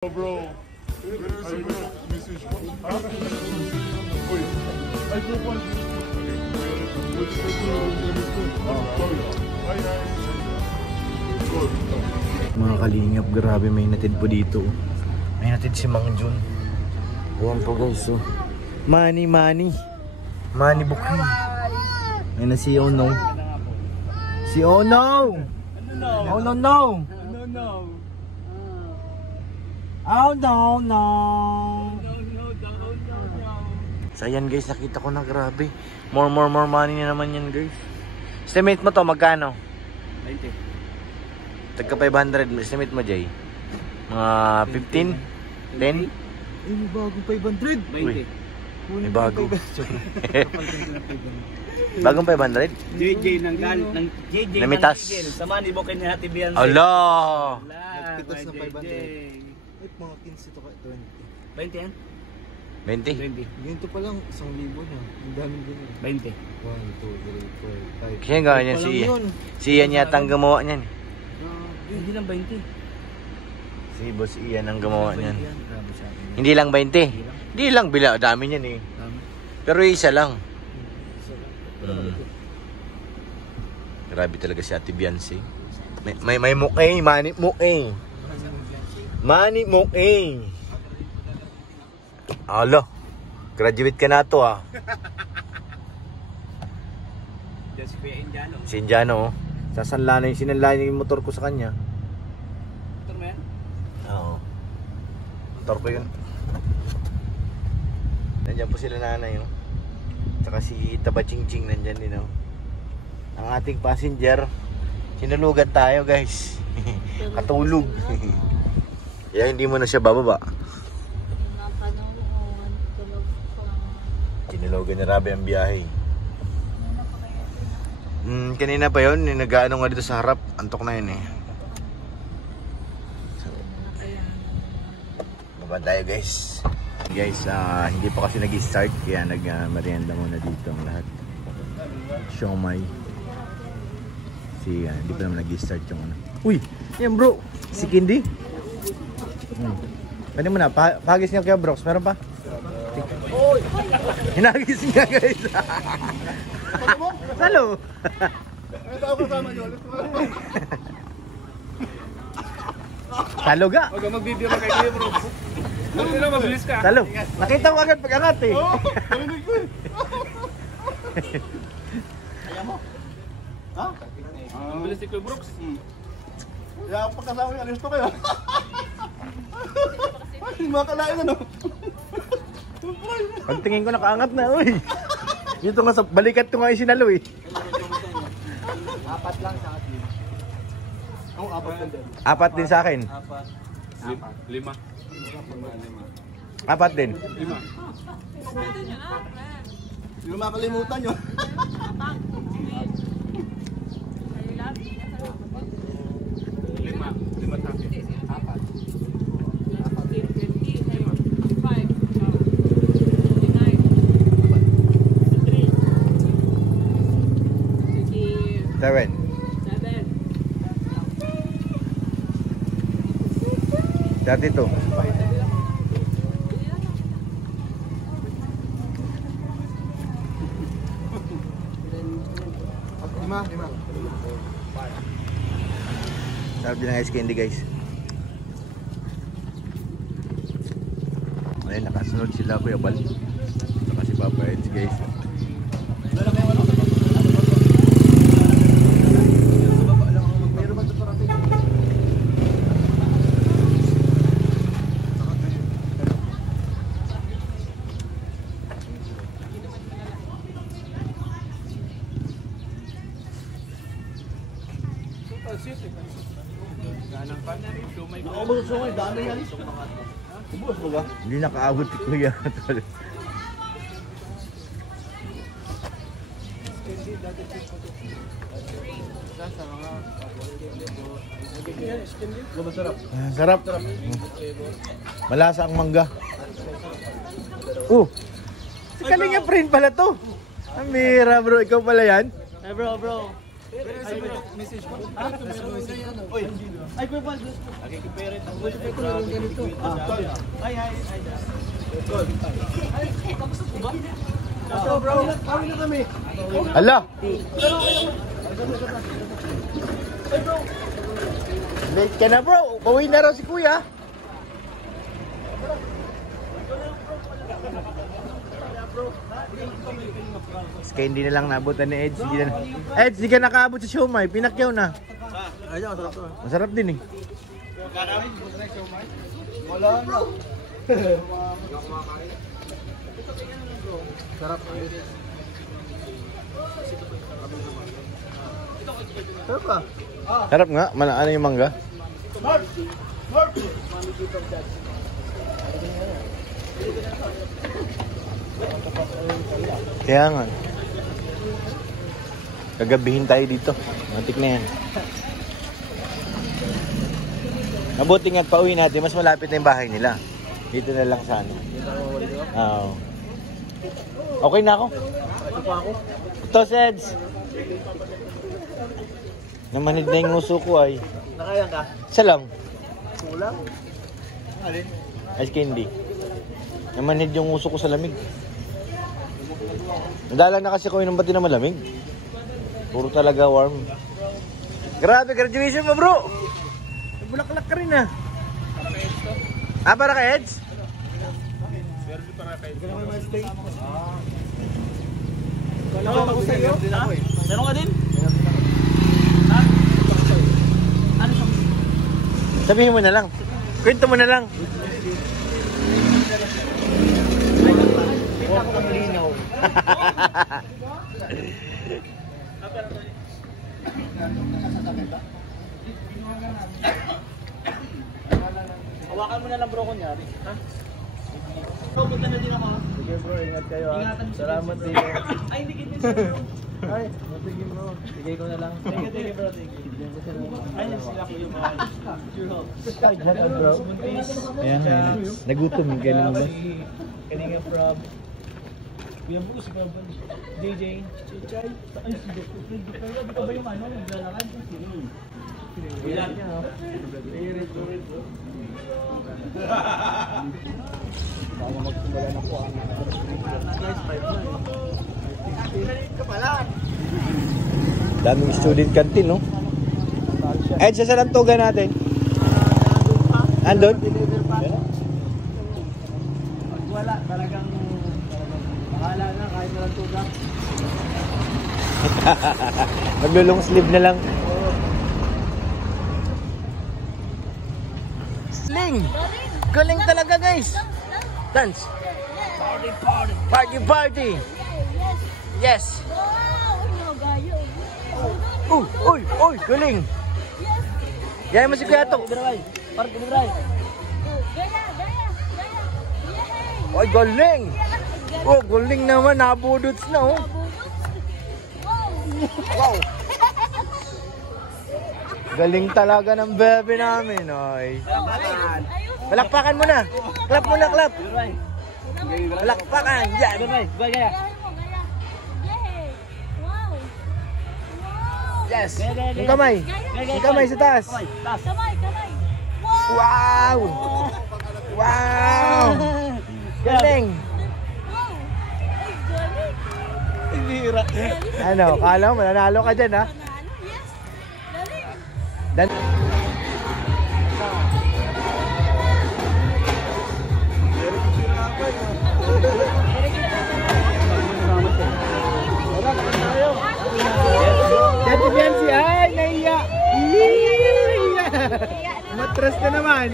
Bro. Mga kalingap, grabe may natid po dito. May natid si Mang Jun. Ayan po guys, so Money bukay. May na si Ono. Si Ono! Oh no! Oh no! So ayan guys, nakita ko na, grabe. More money na naman yan guys. Estimate mo to, magkano? 20. Tagka 500, estimate mo Jay? Mga 15? 10? May bagong 500. 20. May bago. Bagong 500? JJ ng JJ Namitas. Sama ni Bokay ni Ate Bian. Allah! Nagtitas na 500. Ay, mga 15 to ka, 20. 20 yan? 20? 20. Ganito pa lang, 1,000 na. Ang daming ganyan. 20. 1, 2, 3, 4, 5. Kasi yung gawin niya si Ian yata ang gumawa niyan. Hindi lang 20. Si Boss Ian ang gumawa niyan. Grabe sa akin. Hindi lang 20? Hindi lang, bila, dami niyan eh. Pero isa lang. Grabe talaga si Ate Biancy. May mukay, mani mukay. Mani mukay. Alo, graduate ka na to ah. Just Kuya Indiano. Si Indiano, sasanla na yung motor ko sa kanya. Motor mo yan? Oo. Motor ko yun. Nandiyan po sila nanay, oh. Tsaka si Taba Ching Ching nandyan din, oh. Ang ating passenger, sinulugan tayo guys. Katulog. Kaya hindi mo na siya bababa. Sinulugan na rabi ang biyahe. Kanina pa yun, nag-ano nga dito sa harap. Antok na yun eh. So, baba tayo guys. Guys, hindi pa kasi nag-start, kaya nag-merienda muna dito ang lahat. Siomay. Hindi pa naman nag-start yung ano. Uy! Yan bro! Si Kindi. Pwede mo na, pahagis niya kaya Brox. Meron pa? Uy! Hinagis niya guys. Salo! Salo ga! Huwag ka mag-video ka kay Kuya Brox. Ano mabilis ka? Salo! Nakita ko agad pag-angat eh. Oo! Narinig ko eh! Kaya mo? Ha? Ang bilis ni Kuya Brox. Kaya ako pagkasama yung alisto kayo. Ay, makalain ano. Pagtingin ko nakaangat na, uy. Dito nga sa balikat ko nga isinalo eh. 4 lang sa atin. Ako, 4 lang din. 4 din sa akin. 4. 5. 4 din. 5. Hindi mo makalimutan yun. 5 sa akin. 7. 32. Lima. Sarap din ang ice candy guys. Ayun, nakasunod sila Kuya Bal. Saka si Papa Eds guys. Hindi nakaabot si Kuya. Sarap. Malasa ang mangga. Si Kalinga friend pala to. Amira bro, ikaw pala yan? Hey bro. Message ko. Oy. Ay, kuya pa. Nakikiperet ako. Ganito. Ay. Bro, kami na kami. Hala! Late ka na bro, pauwi na raw si kuya. Kaya hindi na lang naabutan ni Eds. Eds, di ka nakaabot sa siomay, pinakyaw na. Ay, masarap to. Masarap din eh. Wala na. Sarap. Sarap ba? Sarap nga, ano yung mangga? Kaya nga. Gagabihin tayo dito. Matik na yan. Mabuti nga pauwi natin, mas malapit na yung bahay nila. Dito na lang sa ano. Oo. Okay na ako. Ito pa ako. Ito, Seds. Namanid na yung nguso ko ay. Nakaya ka? Isa lang. Kulang. Alin? Ice candy. Namanid yung nguso ko sa lamig. Nadala na kasi ko inom ba't na malamig. Puro talaga warm. Grabe, graduation mo bro. Nagbulaklak ka rin ah. Ah, para ka Eds? Wala ako sa iyo. Meron ka din? Sabihin mo na lang. Kwento mo na lang. Kita ko malinaw. Hawakan mo na lang bro kunyari. Ha? Punta na din ako. Sige bro, ingat kayo ah. Salamat din. Ay, hindi kita bro. Ay, sige bro. Sige ko na lang. Thank you bro, thank you. Ayun sila ko yung mga Bro. Ayan, nagutom. Ganun ba? Kanina from Kuya Buko si Pablo JJ Chichay ay si Dr. Fred Dr. Di ka ba yung ano naglalakad ilan niya no Baka magsimula na po ang guys, 5 ka pala. Daming student canteen, no? Ed, saan ang tuga natin? Andun? Pag wala, talagang bahala na kahit walang tuga. Maglulong sleeve na lang. Sling! Galing talaga guys! Dance! Party party! Yes! Uy! Uy! Galing! Yan mo si Kuya Tok! Parang kumidray Ay, galing! Oh, galing naman! Nabudots na oh! Wow! Galing talaga ng bebe namin, oy. Palakpakan mo na. Clap mo na, clap. Palakpakan. Yan. gaya Yes. Yung kamay. Yung kamay sa taas. Kamay. Wow. Wow. Galing. Ano, kala mo, mananalo ka dyan, ha? Dan Jadi Biansi, ay, naiya. Matras na naman.